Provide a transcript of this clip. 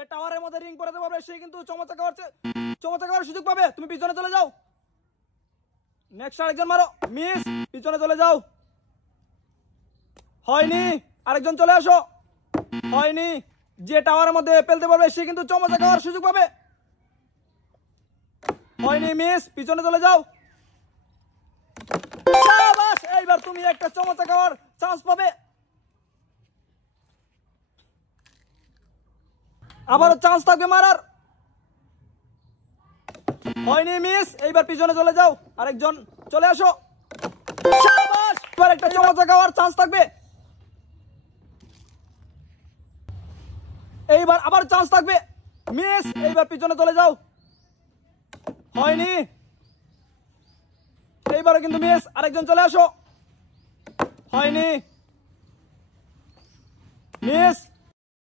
যে টাওয়ারের মধ্যে রিং পড়াতে পারবে সে কিন্তু চমৎকার সুযোগ পাবে। তুমি পিছনে চলে যাও, নেক্সট আরেকজন মারো, মিস, পিছনে চলে যাও, হয়নি, আরেকজন চলে আসো, হয়নি। যে টাওয়ারের মধ্যে ফেলতে পারবে সে কিন্তু চমৎকার সুযোগ পাবে, হয়নি, মিস, পিছনে চলে যাও, শাবাশ, এইবার তুমি একটা চমৎকার চান্স পাবে, আবারও চান্স থাকবে মারার, হয়নি, মিস, এইবার পিছনে চলে যাও, আরেকজন চলে আসো, শাবাশ, এবার একটা চমৎকার চান্স থাকবে, এইবার আবার চান্স থাকবে, মিস, এইবার পিছনে চলে যাও, হয়নি, এইবারও কিন্তু মিস, আরেকজন চলে আসো, হয়নি, মিস,